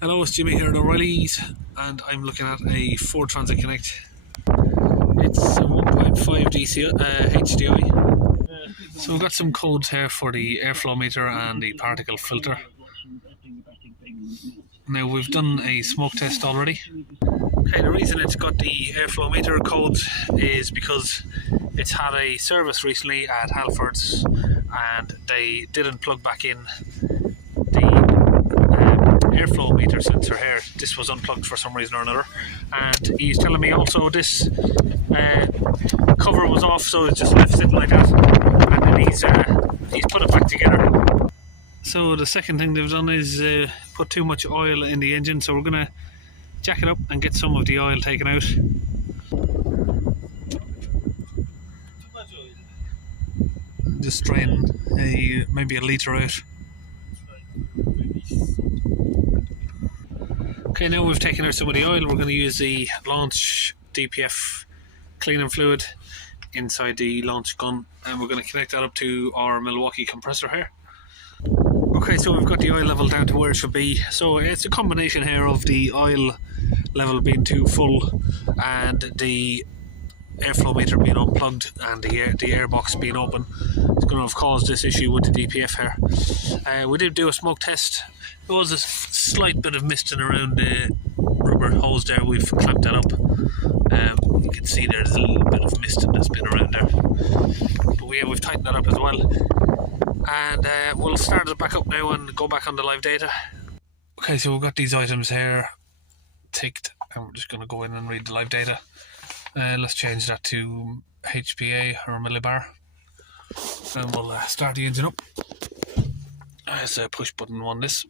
Hello, it's Jimmy here at O'Reilly's, and I'm looking at a Ford Transit Connect. It's a 1.5 HDI. So we've got some codes here for the airflow meter and the particle filter. Now we've done a smoke test already. Okay, the reason it's got the airflow meter codes is because it's had a service recently at Halford's and they didn't plug back in the airflow meter sensor here. This was unplugged for some reason or another, and he's telling me also this cover was off, so it's just left sitting like that, and then he's put it back together. So the second thing they've done is put too much oil in the engine, so we're going to jack it up and get some of the oil taken out. Just drain maybe a litre out. Okay, now we've taken out some of the oil, we're going to use the launch DPF cleaning fluid inside the launch gun, and we're going to connect that up to our Milwaukee compressor here. Okay, so we've got the oil level down to where it should be. So it's a combination here of the oil level being too full and the airflow meter being unplugged and the air box being open. It's going to have caused this issue with the DPF here. We did do a smoke test. There was a slight bit of misting around the rubber hose there. We've clamped that up. You can see there's a little bit of misting that's been around there. But we've tightened that up as well. And we'll start it back up now and go back on the live data. Okay, so we've got these items here ticked, and we're just going to go in and read the live data. Let's change that to HPA or millibar, and we'll start the engine up. There's a push button on this.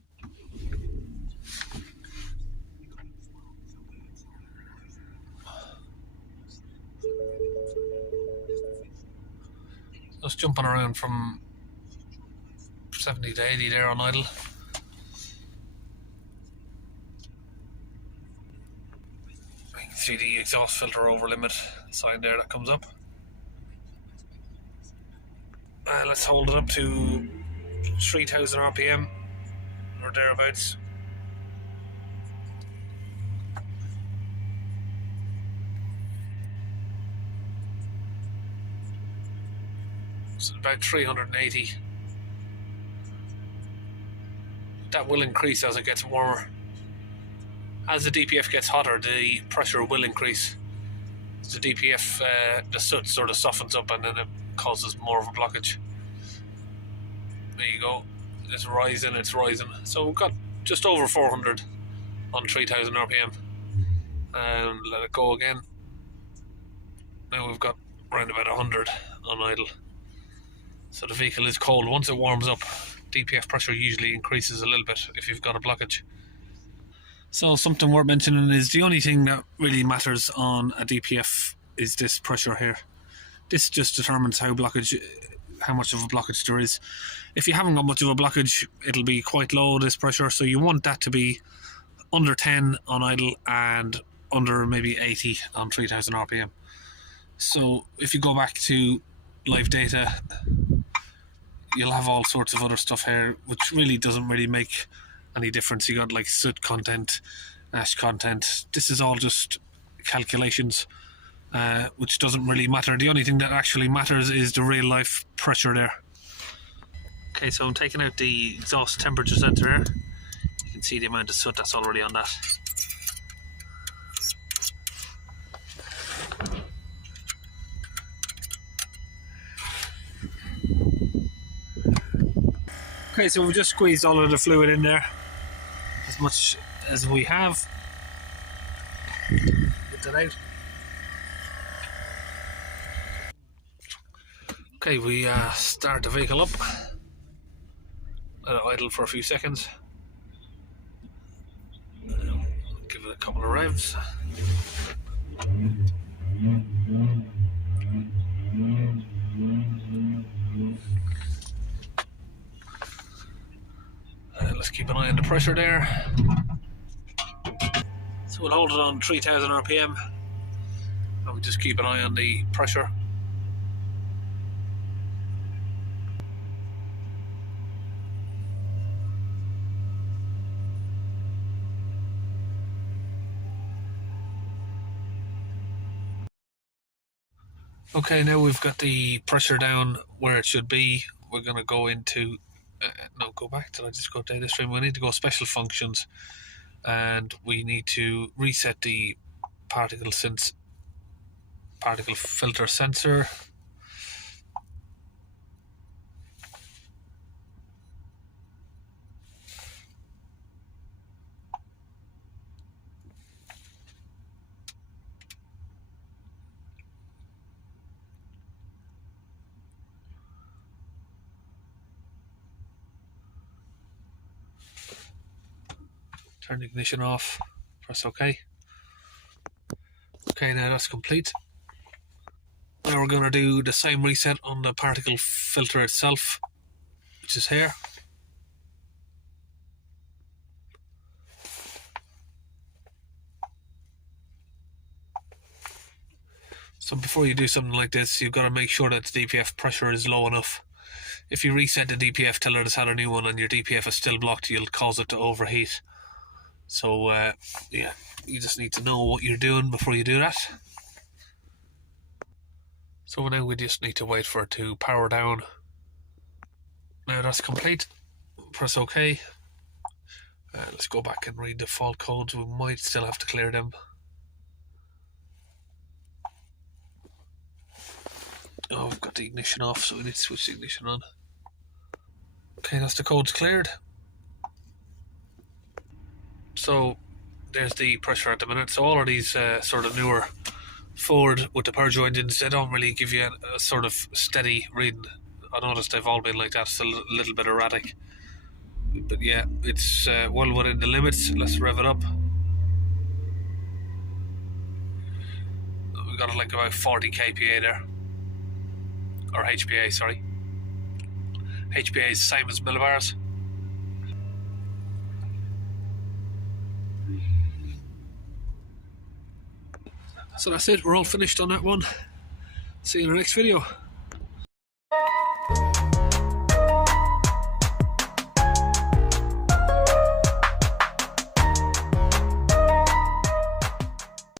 It's jumping around from 70 to 80 there on idle. You can see the exhaust filter over limit sign there that comes up. Let's hold it up to 3000 RPM or thereabouts. So about 380. That will increase as it gets warmer. As the DPF gets hotter, the pressure will increase. The DPF, the soot sort of softens up and then it causes more of a blockage. There you go. It's rising, it's rising. So we've got just over 400 on 3000 RPM. And let it go again. Now we've got around about 100 on idle. So the vehicle is cold. Once it warms up, DPF pressure usually increases a little bit if you've got a blockage. So something worth mentioning is the only thing that really matters on a DPF is this pressure here. This just determines how much of a blockage there is. If you haven't got much of a blockage, it'll be quite low, this pressure, so you want that to be under 10 on idle and under maybe 80 on 3000 RPM. So if you go back to live data, you'll have all sorts of other stuff here which really doesn't really make any difference. You got like soot content, ash content. This is all just calculations, which doesn't really matter. The only thing that actually matters is the real life pressure there. Okay, so I'm taking out the exhaust temperature sensor here. You can see the amount of soot that's already on that. Okay, so we've just squeezed all of the fluid in there, as much as we have. Get that out. Okay, we start the vehicle up. Let it idle for a few seconds. Give it a couple of revs. Let's keep an eye on the pressure there. So we'll hold it on 3000 RPM and we just keep an eye on the pressure. Okay, now we've got the pressure down where it should be. We're going to go into, no, go back. Did I just go data stream? We need to go special functions, and we need to reset the particle filter sensor. Turn the ignition off. Press OK. Okay, now that's complete. Now we're going to do the same reset on the particle filter itself, which is here. So before you do something like this, you've got to make sure that the DPF pressure is low enough. If you reset the DPF, tell her to had a new one, and your DPF is still blocked, you'll cause it to overheat. So yeah, you just need to know what you're doing before you do that. So now we just need to wait for it to power down. Now that's complete. Press OK. Let's go back and read the fault codes. We might still have to clear them. Oh, we've got the ignition off, so we need to switch the ignition on. Okay, that's the codes cleared. So there's the pressure at the minute. So all of these sort of newer Ford with the Peugeot engines, they don't really give you a sort of steady reading. I noticed they've all been like that. It's a little bit erratic. But yeah, it's well within the limits. Let's rev it up. We've got like about 40 kPa there. Or HPA, sorry. HPA is the same as millibars. So that's it, we're all finished on that one. See you in the next video.